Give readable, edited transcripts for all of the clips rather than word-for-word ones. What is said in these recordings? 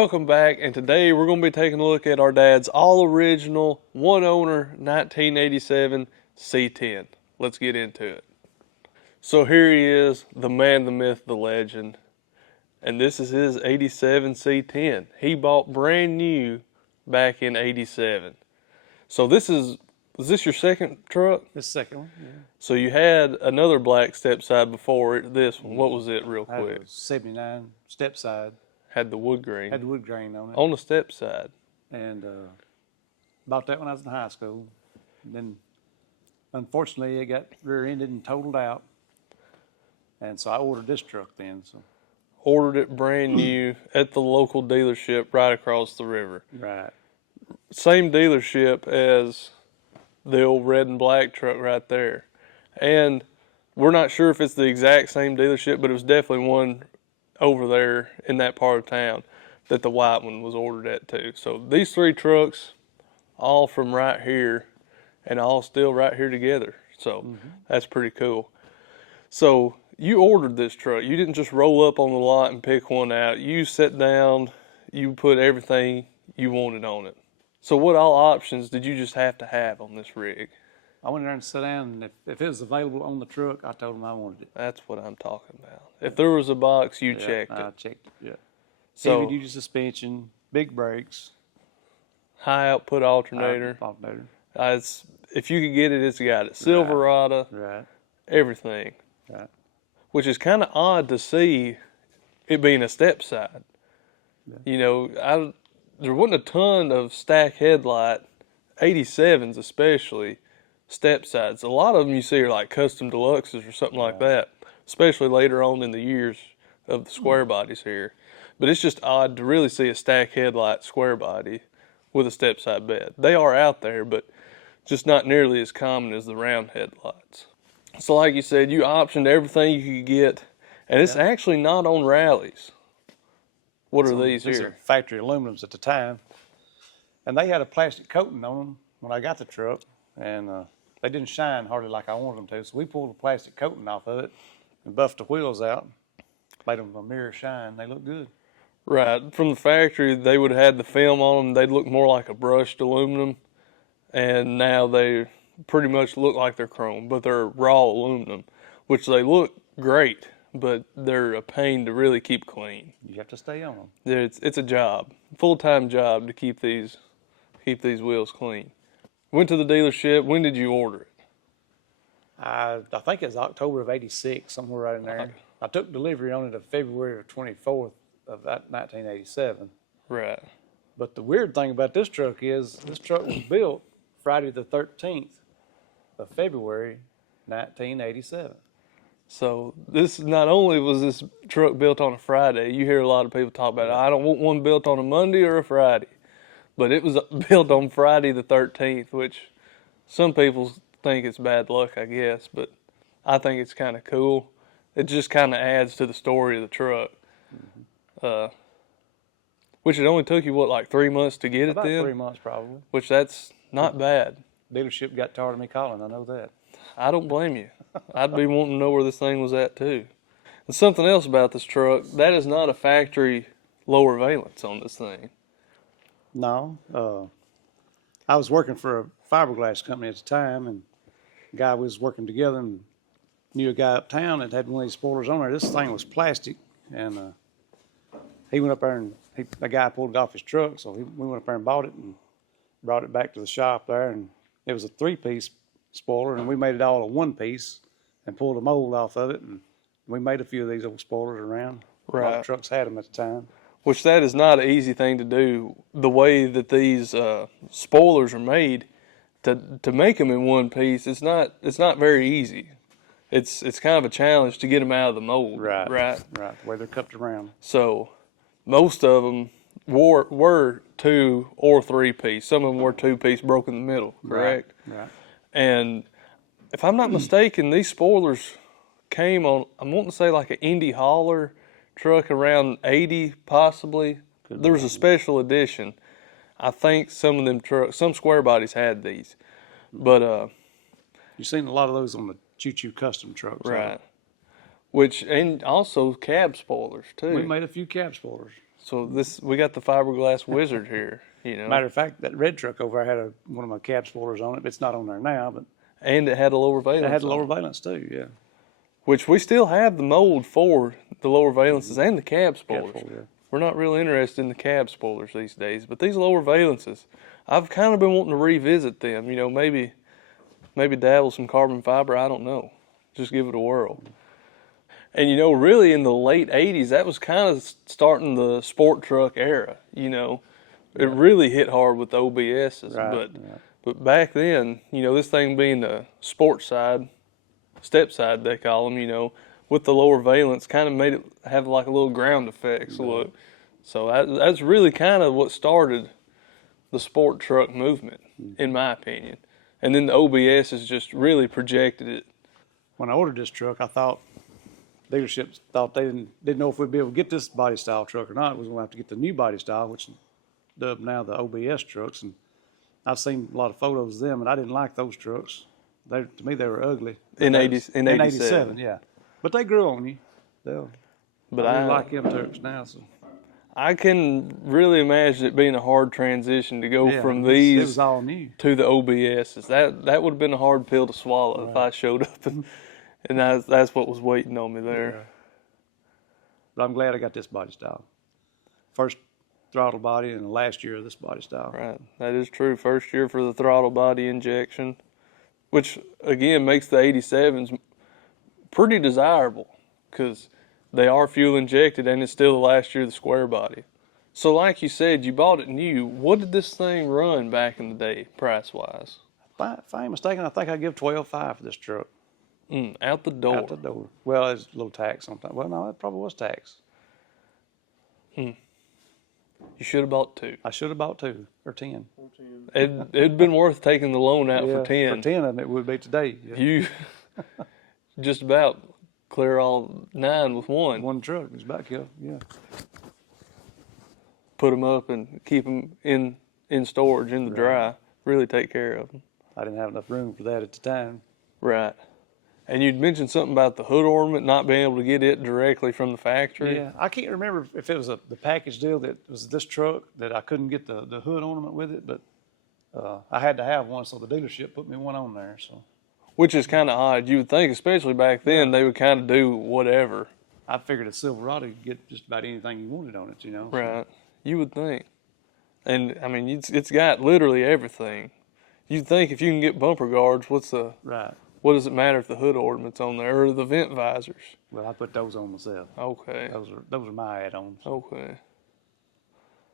Welcome back, and today we're going to be taking a look at our dad's all-original, one-owner 1987 C10. Let's get into it. So here he is, the man, the myth, the legend, and this is his 87 C10. He bought brand new back in 87. So was this your second truck? The second one, yeah. So you had another black step side before this one. What was it real I had quick? a 79 step side. Had the wood grain. Had the wood grain on it. On the step side. And bought that when I was in high school. And then, unfortunately, it got rear-ended and totaled out. And so I ordered this truck then. So ordered it brand new at the local dealership right across the river. Right. Same dealership as the old red and black truck right there. And we're not sure if it's the exact same dealership, but it was definitely one over there in that part of town that the white one was ordered at too. So these three trucks, all from right here and all still right here together. So that's pretty cool. So you ordered this truck. You didn't just roll up on the lot and pick one out. You sat down, you put everything you wanted on it. So what all options did you just have to have on this rig? I went there and sat down, and if it was available on the truck, I told them I wanted it. That's what I'm talking about. If there was a box, you checked it. I checked it, yeah. So, heavy-duty suspension, big brakes. High output alternator. If you could get it, it's got it. Silverado. Right. Everything. Right. Which is kind of odd to see it being a step side. Yeah. You know, there wasn't a ton of stack headlight, 87s especially, step sides. A lot of them you see are like custom deluxes or something like that, especially later on in the years of the square bodies here. But it's just odd to really see a stack headlight square body with a step side bed. They are out there, but just not nearly as common as the round headlights. So like you said, you optioned everything you could get, and it's actually not on rallies. What are these These here? are factory aluminums at the time. And they had a plastic coating on them when I got the truck, and they didn't shine hardly like I wanted them to. So we pulled the plastic coating off of it and buffed the wheels out, made them a mirror shine. They look good. Right. From the factory, they would have had the film on them. They'd look more like a brushed aluminum, and now they pretty much look like they're chrome, but they're raw aluminum, which they look great, but they're a pain to really keep clean. You have to stay on them. It's a job, full-time job to keep these wheels clean. Went to the dealership. When did you order it? I think it was October of '86, somewhere right in there. I took delivery on it of February 24th of 1987. Right. But the weird thing about this truck is this truck was built Friday the 13th of February 1987. So this, not only was this truck built on a Friday, you hear a lot of people talk about, I don't want one built on a Monday or a Friday. But it was built on Friday the 13th, which some people think it's bad luck, I guess, but I think it's kind of cool. It just kind of adds to the story of the truck. Which it only took you, what, like 3 months to get About it then? 3 months probably. Which that's not bad. Dealership got tired of me calling, I know that. I don't blame you. I'd be wanting to know where this thing was at too. And something else about this truck, that is not a factory lower valence on this thing. No. I was working for a fiberglass company at the time, and a guy was working together and knew a guy uptown that had one of these spoilers on there. This thing was plastic, and he went up there and the guy pulled it off his truck, so we went up there and bought it and brought it back to the shop there, and it was a 3-piece spoiler, and we made it all a 1-piece and pulled a mold off of it, and we made a few of these old spoilers around. Right. A lot of trucks had them at the time. Which that is not an easy thing to do. The way that these spoilers are made, to make them in one piece, it's not very easy. It's kind of a challenge to get them out of the mold. Right. Right. The way they're cupped around. So most of them were 2 or 3-piece. Some of them were 2-piece broken in the middle. Correct. Right. And if I'm not mistaken, these spoilers came on, I'm wanting to say like an Indy hauler truck around 80 possibly. There was a special edition. I think some of them trucks, some square bodies had these. But you've seen a lot of those on the choo-choo custom trucks. Right. Which, and also cab spoilers too. We made a few cab spoilers. So we got the fiberglass wizard here, Matter of fact, that red truck over there had one of my cab spoilers on it. It's not on there now, but And it had a lower valence. it had lower on it, valence too. Yeah. which we still have the mold for the lower valences and the cab spoilers. Cab spoiler, yeah. We're not really interested in the cab spoilers these days, but these lower valences, I've kind of been wanting to revisit them. Maybe dabble some carbon fiber. I don't know. Just give it a whirl. And really in the late '80s, that was kind of starting the sport truck era. It really hit hard with the OBSs. Right, But back then, this thing being the sport side, step side they call them, with the lower valence, kind of made it have like a little ground effects look. So that's really kind of what started the sport truck movement, in my opinion. And then the OBS has just really projected it. When I ordered this truck, I thought dealerships thought they didn't know if we'd be able to get this body style truck or not. We was going to have to get the new body style, which is dubbed now the OBS trucks. And I've seen a lot of photos of them, and I didn't like those trucks. To me, they were ugly. In '87, 87. yeah. But they grew on you. But I really like them trucks now. So. I can really imagine it being a hard transition to go from it these was all new. to the OBSs. That would have been a hard pill to swallow if I showed up, and that's what was waiting on me there. Yeah. But I'm glad I got this body style. First throttle body and the last year of this body style. Right, that is true. First year for the throttle body injection, which again makes the 87s pretty desirable because they are fuel injected and it's still the last year of the square body. So like you said, you bought it new. What did this thing run back in the day, price-wise? If I ain't mistaken, I think I give $12,500 for this truck. Out the door. Out the door. Well, there's a little tax sometimes. Well, no, it probably was tax. You should have bought 2. I should have bought 2 or 10. It'd been worth taking the loan out for 10. For 10 of them, it would be today. Yeah. You just about clear all 9 with one. One truck is back here. Yeah. Put them up and keep them in storage in the dry. Really take care of them. I didn't have enough room for that at the time. Right. And you'd mentioned something about the hood ornament, not being able to get it directly from the factory. Yeah, I can't remember if it was the package deal that was this truck that I couldn't get the hood ornament with it, but I had to have one, so the dealership put me one on there. So, which is kind of odd. You would think, especially back then, they would kind of do whatever. I figured a Silverado you could get just about anything you wanted on it, Right. You would think. And, I mean, it's got literally everything. You'd think if you can get bumper guards, Right. What does it matter if the hood ornament's on there or the vent visors? Well, I put those on myself. Okay. Those are my add-ons. Okay.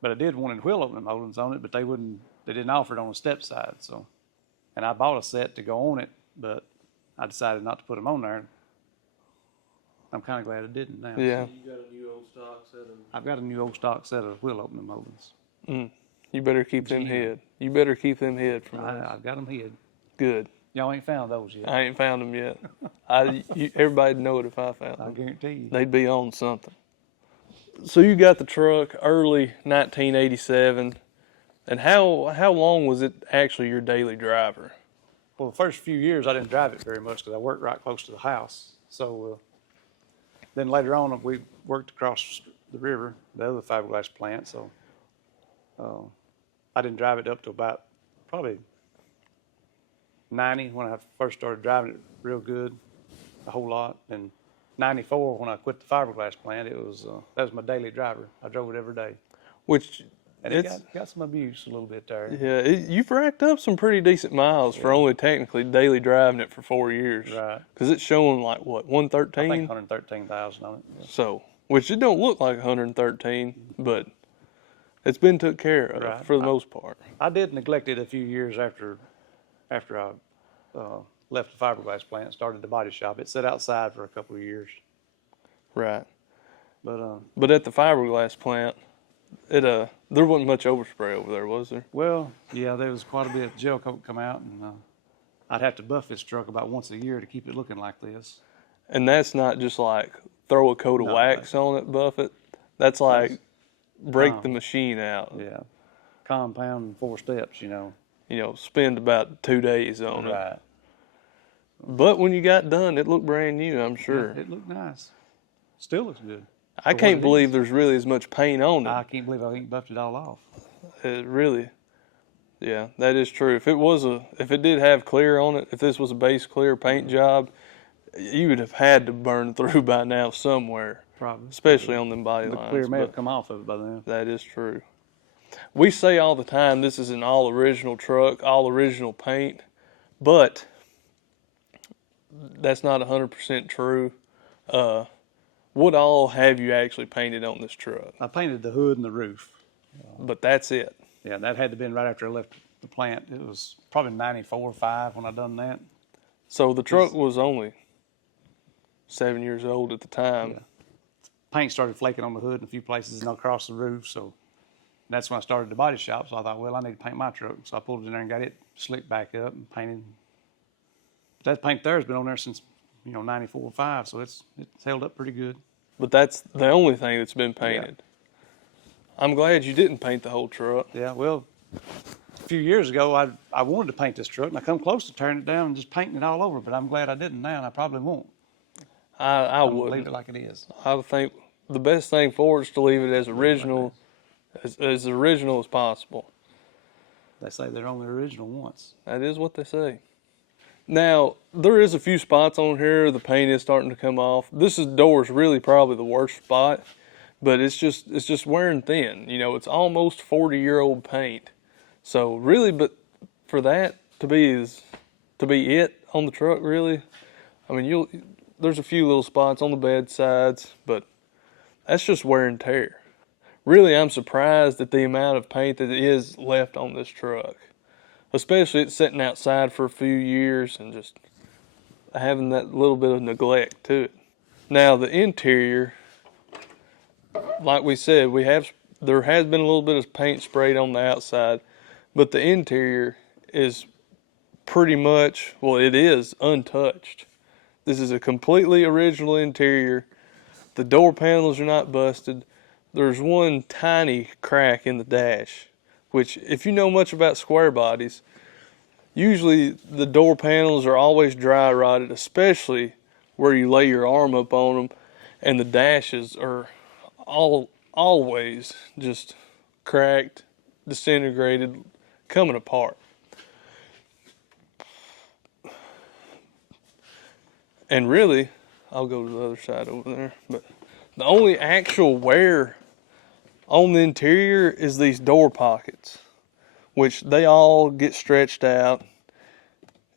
But I did want wheel opening moldings on it, but they didn't offer it on the step side. So, and I bought a set to go on it, but I decided not to put them on there. I'm kind of glad I didn't now. Yeah. So you got a new old stock set of. I've got a new old stock set of wheel opening moldings. You better keep them hid. You better keep them hid from us. I've got them hid. Good. Y'all ain't found those yet. I ain't found them yet. Everybody'd know it if I found I them. guarantee you. They'd be on something. So you got the truck early 1987, and how long was it actually your daily driver? Well, the first few years I didn't drive it very much because I worked right close to the house. So then later on we worked across the river, the other fiberglass plant. So I didn't drive it up to about probably 90 when I first started driving it real good, a whole lot. And 94 when I quit the fiberglass plant, that was my daily driver. I drove it every day. Which And it got some abuse a little bit there. Yeah, you've racked up some pretty decent miles for only technically daily driving it for 4 years. Right. Because it's showing like what, 113? I think 113,000 on it. Yeah. So, which it don't look like 113, but it's been took care of for the most part. I did neglect it a few years after I left the fiberglass plant and started the body shop. It sat outside for a couple of years. Right. But at the fiberglass plant, there wasn't much overspray over there, was there? well, yeah, there was quite a bit of gel coat come out, and I'd have to buff this truck about once a year to keep it looking like this. And that's not just like throw a coat of wax on it, buff it. That's like break the machine out. Yeah, compound in 4 steps, Spend about 2 days on it. Right. But when you got done, it looked brand new, I'm sure. Yeah, it looked nice. Still looks good. I what can't it believe is. there's really as much paint on it. I can't believe I ain't buffed it all off. It really, yeah, that is true. If it did have clear on it, if this was a base clear paint job, you would have had to burn through by now somewhere, Probably. especially on them body The lines. clear may have But come off of it by then. that is true. We say all the time this is an all original truck, all original paint, but that's not 100% true. What all have you actually painted on this truck? I painted the hood and the roof. But that's it. Yeah, that had to been right after I left the plant. It was probably 94 or 5 when I done that. So the truck was only 7 years old at the time. Yeah. Paint started flaking on the hood in a few places and across the roof, so that's when I started the body shop. So I thought, well, I need to paint my truck. So I pulled it in there and got it slicked back up and painted. That paint there has been on there since 94 or 5, so it's held up pretty good. But that's the only thing that's been painted. I'm glad you didn't paint the whole truck. Yeah, well, a few years ago, I wanted to paint this truck, and I come close to tearing it down and just painting it all over, but I'm glad I didn't now, and I probably won't. I I'm gonna wouldn't. leave it like it is. I would think the best thing for it is to leave it as original, as original as possible. They say they're only original once. That is what they say. Now, there is a few spots on here, the paint is starting to come off. This door is really probably the worst spot, but it's just wearing thin. It's almost 40-year-old paint. So really, but for that to be it on the truck, really, I mean, there's a few little spots on the bed sides, but that's just wear and tear. Really, I'm surprised at the amount of paint that is left on this truck. Especially it's sitting outside for a few years and just having that little bit of neglect to it. Now the interior, like we said, there has been a little bit of paint sprayed on the outside, but the interior is pretty much, well, it is untouched. This is a completely original interior. The door panels are not busted. There's one tiny crack in the dash, which if you know much about square bodies, usually the door panels are always dry rotted, especially where you lay your arm up on them, and the dashes are always just cracked, disintegrated, coming apart. And really, I'll go to the other side over there, but the only actual wear on the interior is these door pockets, which they all get stretched out.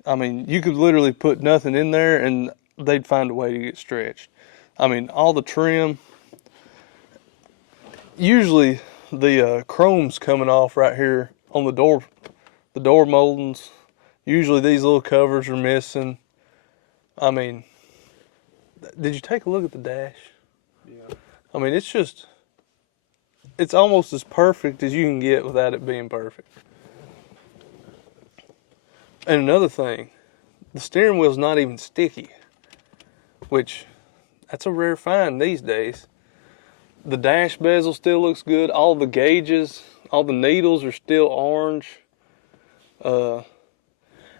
I mean, you could literally put nothing in there and they'd find a way to get stretched. I mean, all the trim, usually the chrome's coming off right here on the door moldings. Usually these little covers are missing. I mean, did you take a look at the dash? Yeah. I mean, it's almost as perfect as you can get without it being perfect. And another thing, the steering wheel's not even sticky, which that's a rare find these days. The dash bezel still looks good. All the gauges, all the needles are still orange. And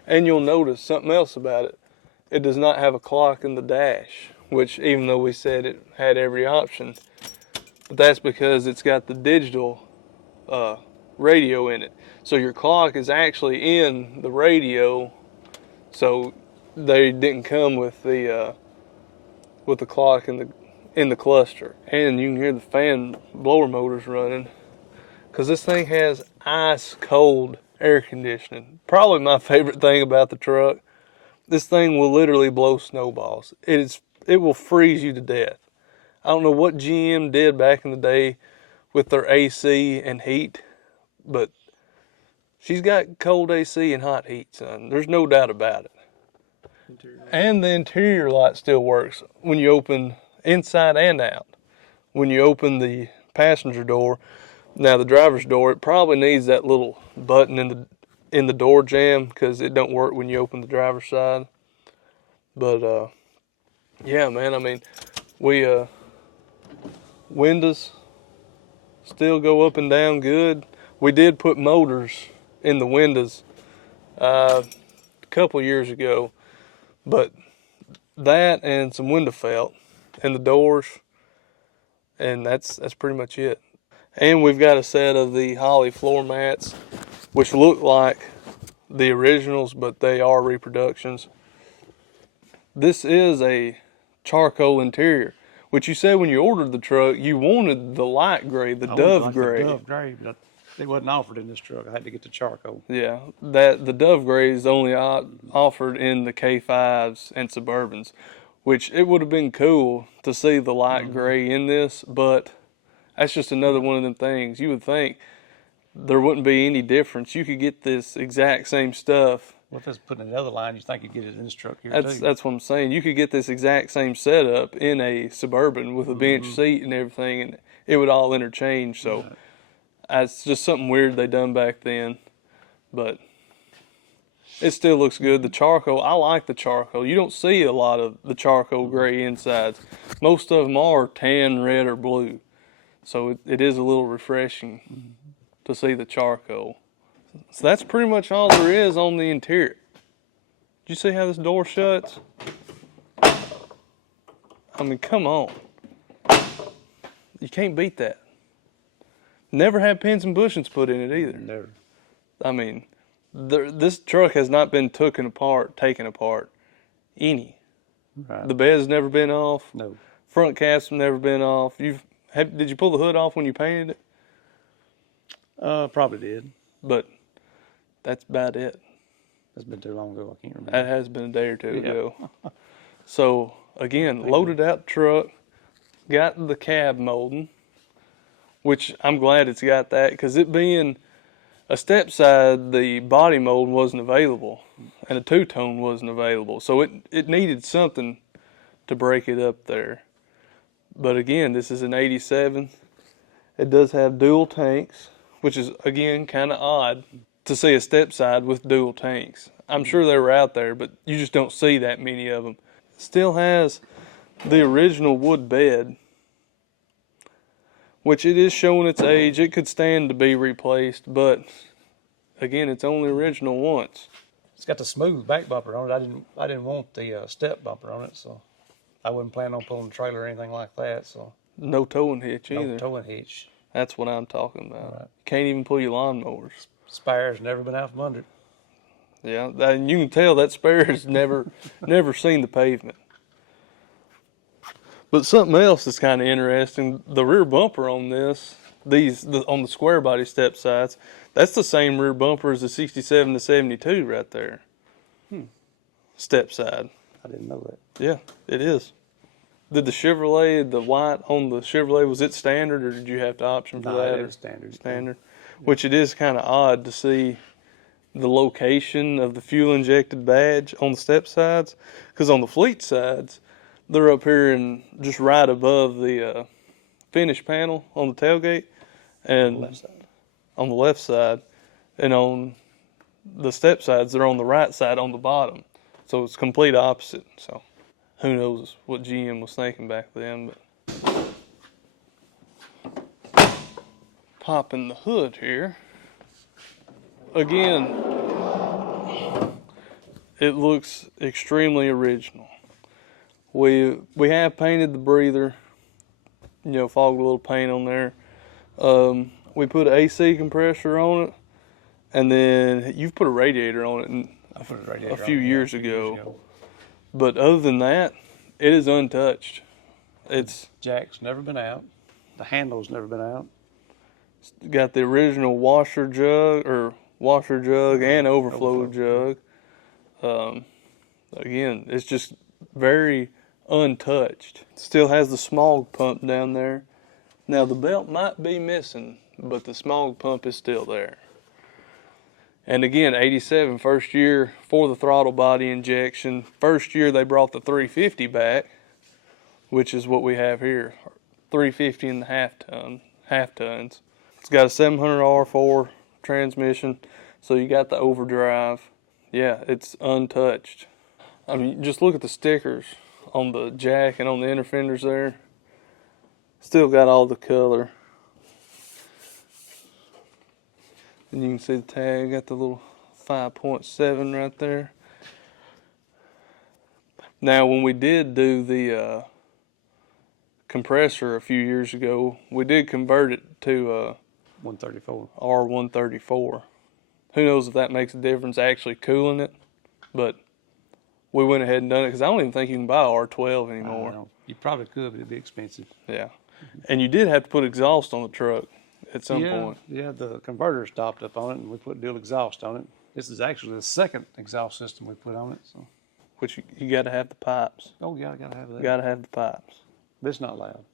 you'll notice something else about it. It does not have a clock in the dash, which even though we said it had every option, but that's because it's got the digital radio in it. So your clock is actually in the radio, so they didn't come with the clock in the cluster. And you can hear the fan blower motors running, because this thing has ice cold air conditioning. Probably my favorite thing about the truck. This thing will literally blow snowballs. It will freeze you to death. I don't know what GM did back in the day with their AC and heat, but she's got cold AC and hot heat, son. There's no doubt about it. Interior. And the interior light still works when you open inside and out. When you open the passenger door, now the driver's door, it probably needs that little button in the door jamb, because it don't work when you open the driver's side. But yeah, man, I mean, we windows still go up and down good. We did put motors in the windows a couple years ago, but that and some window felt, and the doors, and that's pretty much it. And we've got a set of the Holly floor mats, which look like the originals, but they are reproductions. This is a charcoal interior, which you said when you ordered the truck, you wanted the light gray, the I would dove like gray. The dove gray, but it wasn't offered in this truck. I had to get the charcoal. Yeah, that the dove gray is only offered in the K5s and Suburbans, which it would have been cool to see the light gray in this, but that's just another one of them things. You would think there wouldn't be any difference. You could get this exact same stuff. Well, if it's put in another line, you think you'd get it in this truck here That's too. that's what I'm saying. You could get this exact same setup in a Suburban with a bench seat and everything, and it would all interchange. So it's just something weird they done back then, but it still looks good. The charcoal, I like the charcoal. You don't see a lot of the charcoal gray insides. Most of them are tan, red, or blue. So it is a little refreshing to see the charcoal. So that's pretty much all there is on the interior. Did you see how this door shuts? I mean, come on. You can't beat that. Never had pins and bushings put in it either. Never. I mean, this truck has not been taken apart any. Right. The bed's never been off. No. Front caps have never been off. Did you pull the hood off when you painted it? Probably did. But that's about it. That's been too long ago. I can't remember. That has been a day or two ago. So again, loaded out truck, got the cab molding, which I'm glad it's got that, because it being a step side, the body mold wasn't available and a two-tone wasn't available. So it needed something to break it up there. But again, this is an 87. It does have dual tanks, which is again kind of odd to see a step side with dual tanks. I'm sure they were out there, but you just don't see that many of them. Still has the original wood bed, which it is showing its age. It could stand to be replaced, but again, it's only original once. It's got the smooth back bumper on it. I didn't want the step bumper on it, so I wasn't planning on pulling the trailer or anything like that. So No towing hitch no either. towing hitch. That's what I'm talking about. Right. Can't even pull your lawnmowers. Spares never been out from under it. Yeah, and you can tell that spare has never seen the pavement. But something else that's kind of interesting, the rear bumper on this, on the square body step sides, that's the same rear bumper as the 67 to 72 right there. Step side. I didn't know that. Yeah, it is. Did the Chevrolet, the white on the Chevrolet, was it standard, or did you have to option for No, that? it is standard. Standard. Which it is kind of odd to see the location of the fuel injected badge on the step sides, because on the fleet sides, they're up here and just right above the finish panel on the tailgate, and Left side. on the left side, and on the step sides, they're on the right side on the bottom. So it's complete opposite. So who knows what GM was thinking back then, but popping the hood here. Again, it looks extremely original. We have painted the breather, fogged a little paint on there. We put an AC compressor on it, and then you've put a radiator on it I put a radiator a few on it, years ago. But other than that, it is untouched. It's Jack's never been out. The handle's never been out. got the original washer jug and overflow jug. Again, it's just very untouched. Still has the smog pump down there. Now the belt might be missing, but the smog pump is still there. And again, 87, first year for the throttle body injection. First year they brought the 350 back, which is what we have here, 350 and the half tons. It's got a 700 R4 transmission, so you got the overdrive. Yeah, it's untouched. I mean, just look at the stickers on the jack and on the inner fenders there. Still got all the color. And you can see the tag, got the little 5.7 right there. Now, when we did do the compressor a few years ago. We did convert it to 134. R134. Who knows if that makes a difference actually cooling it, but we went ahead and done it because I don't even think you can buy R12 anymore. You probably could, but it'd be expensive. Yeah. And you did have to put exhaust on the truck at some point. Yeah, the converter stopped up on it, and we put dual exhaust on it. This is actually the second exhaust system we put on it. So. Which you got to have the pipes. Oh, yeah, I got to have that. Got to have the pipes. But it's not loud.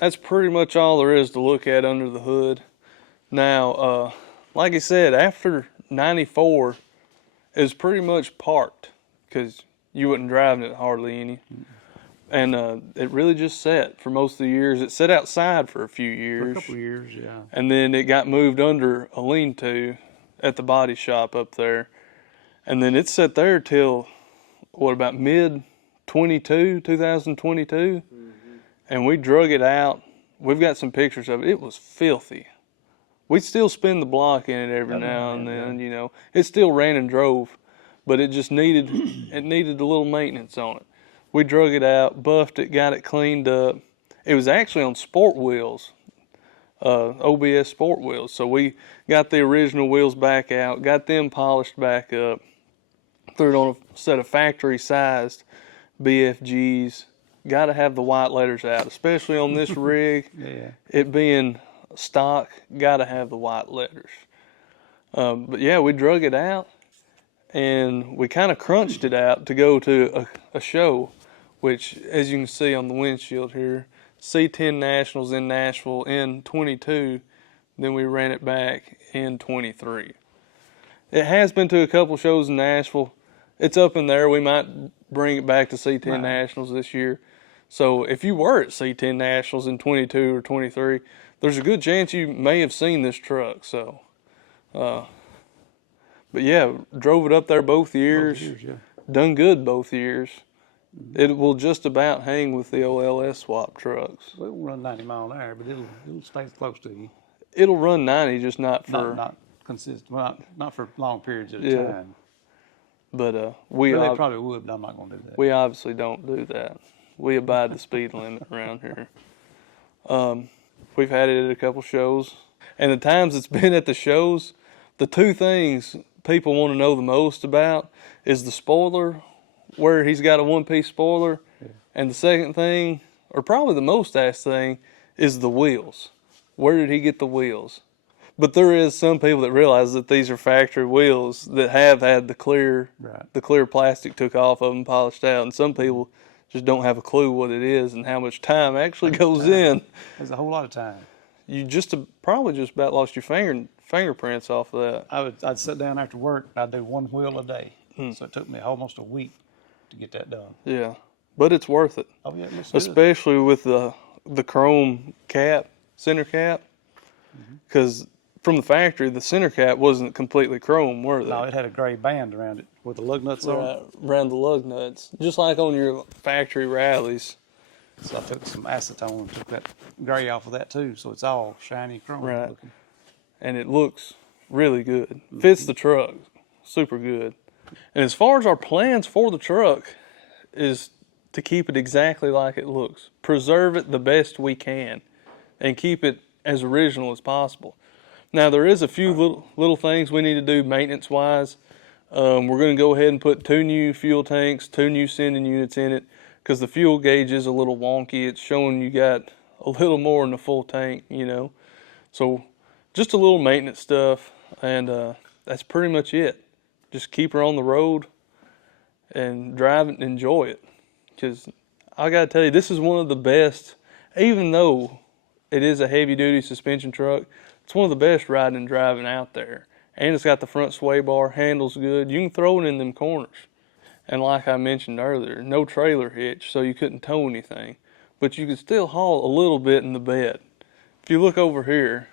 That's pretty much all there is to look at under the hood. Now, like I said, after 94, it was pretty much parked because you wasn't driving it hardly any. And it really just sat for most of the years. It sat outside for a few years. For a couple of years, yeah. And then it got moved under a lean-to at the body shop up there. And then it sat there till, what, about mid-22, 2022? And we drug it out. We've got some pictures of it. It was filthy. We still spin the block in it every now and then, you know. It still ran and drove, but it just needed a little maintenance on it. We drug it out, buffed it, got it cleaned up. It was actually on sport wheels, OBS sport wheels. So we got the original wheels back out, got them polished back up, threw it on a set of factory-sized BFGs. Got to have the white letters out, especially on this rig. Yeah. It being stock, got to have the white letters. But yeah, we drug it out, and we kind of crunched it out to go to a show, which, as you can see on the windshield here, C10 Nationals in Nashville in 22. Then we ran it back in 23. It has been to a couple shows in Nashville. It's up in there. We might bring it back to C10 Nationals this year. So if you were at C10 Nationals in 22 or 23, there's a good chance you may have seen this truck. So, but yeah, drove it up there both years. Done good both years. It will just about hang with the OLS swap trucks. Well, it won't run 90 mile an hour, but it'll stay close to you. It'll run 90, just not for Not consistent. Well, not for long periods at a time. But we Well, they probably would, but I'm not going to do that. We obviously don't do that. We abide the speed limit around here. We've had it at a couple shows, and the times it's been at the shows, the two things people want to know the most about is the spoiler, where he's got a one-piece spoiler, and the second thing, or probably the most asked thing, is the wheels. Where did he get the wheels? But there is some people that realize that these are factory wheels that have had the clear plastic took off of them, polished out, and some people just don't have a clue what it is and how much time actually goes in. There's a whole lot of time. You probably just about lost your fingerprints off of that. I'd sit down after work, I'd do one wheel a day. So it took me almost a week to get that done. Yeah, but it's worth it. Oh yeah, yes, especially with the chrome cap, center cap, because from the factory the center cap wasn't completely chrome, were they? No, it had a gray band around it with the lug nuts on. Around the lug nuts, just like on your factory rallies. So I took some acetone and took that gray off of that too, so it's all shiny chrome looking. And it looks really good. Fits the truck, super good. And as far as our plans for the truck is to keep it exactly like it looks. Preserve it the best we can and keep it as original as possible. Now there is a few little things we need to do maintenance wise. We're going to go ahead and put 2 new fuel tanks, 2 new sending units in it, because the fuel gauge is a little wonky. It's showing you got a little more in the full tank, you know. So just a little maintenance stuff, and that's pretty much it. Just keep her on the road and drive it and enjoy it. Because I got to tell you, this is one of the best, even though it is a heavy-duty suspension truck, it's one of the best riding and driving out there. And it's got the front sway bar, handles good. You can throw it in them corners. And like I mentioned earlier, no trailer hitch, so you couldn't tow anything. But you could still haul a little bit in the bed. If you look over here,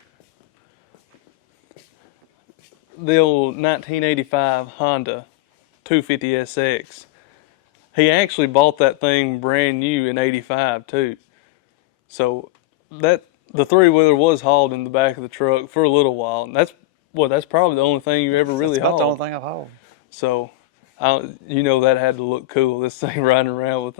the old 1985 Honda 250SX, he actually bought that thing brand new in 85 too. So that the 3-wheeler was hauled in the back of the truck for a little while. And that's probably the only thing you ever really hauled. That's the only thing I've hauled. So You know, that had to look cool. This thing riding around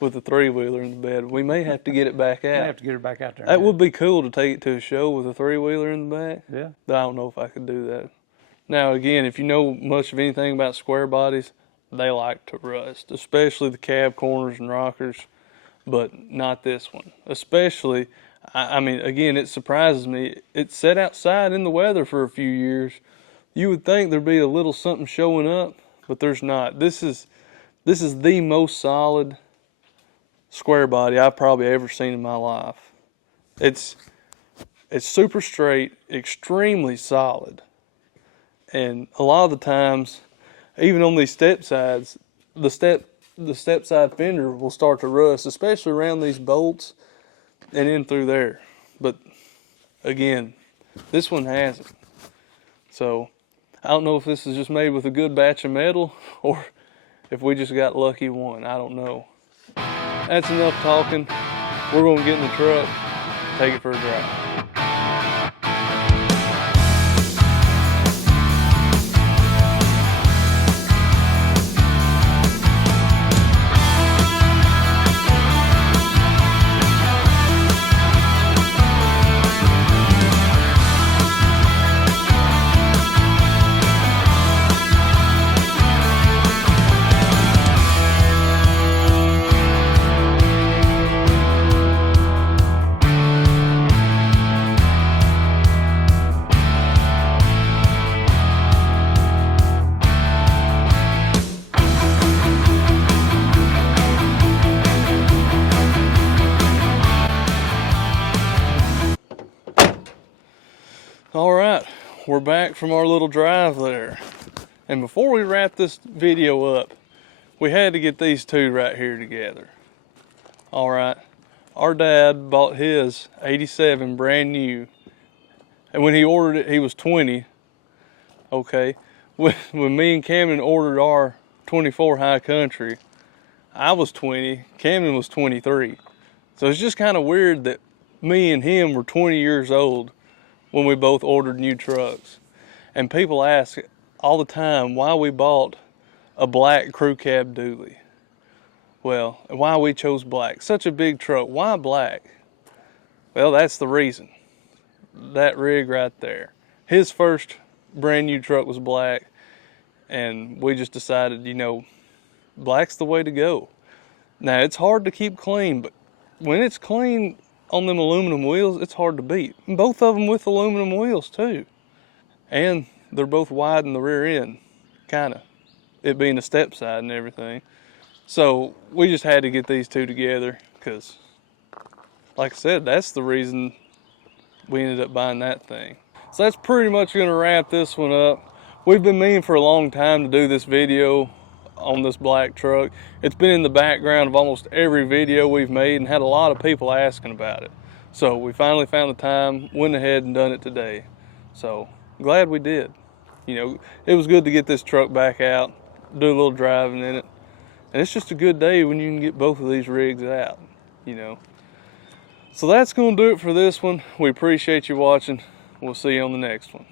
with a three-wheeler in the bed. We may have to get it back I out. have to get her back out there. That would be cool to take it to a show with a three-wheeler in the back. Yeah. But I don't know if I could do that. Now, again, if you know much of anything about square bodies, they like to rust, especially the cab corners and rockers, but not this one. Especially, I mean, again, it surprises me. It's sat outside in the weather for a few years. You would think there'd be a little something showing up, but there's not. This is the most solid square body I've probably ever seen in my life. It's super straight, extremely solid. And a lot of the times, even on these step sides, the step side fender will start to rust, especially around these bolts and in through there. But again, this one hasn't. So I don't know if this is just made with a good batch of metal or if we just got lucky one. I don't know. That's enough talking. We're going to get in the truck, take it for a drive. All right, we're back from our little drive there. And before we wrap this video up, we had to get these two right here together. All right, our dad bought his 87 brand new. And when he ordered it, he was 20. Okay, when me and Camden ordered our 24 High Country, I was 20, Camden was 23. So it's just kind of weird that me and him were 20 years old when we both ordered new trucks. And people ask all the time why we bought a black crew cab dually. Well, and why we chose black. Such a big truck, why black? Well, that's the reason. That rig right there. His first brand new truck was black, and we just decided, you know, black's the way to go. Now, it's hard to keep clean, but when it's clean on them aluminum wheels, it's hard to beat. And both of them with aluminum wheels too. And they're both wide in the rear end, kinda. It being a step side and everything. So we just had to get these two together because, like I said, that's the reason we ended up buying that thing. So that's pretty much gonna wrap this one up. We've been meaning for a long time to do this video on this black truck. It's been in the background of almost every video we've made and had a lot of people asking about it. So we finally found the time, went ahead and done it today. So glad we did. You know, it was good to get this truck back out, do a little driving in it. And it's just a good day when you can get both of these rigs out, you know. So that's gonna do it for this one. We appreciate you watching. We'll see you on the next one.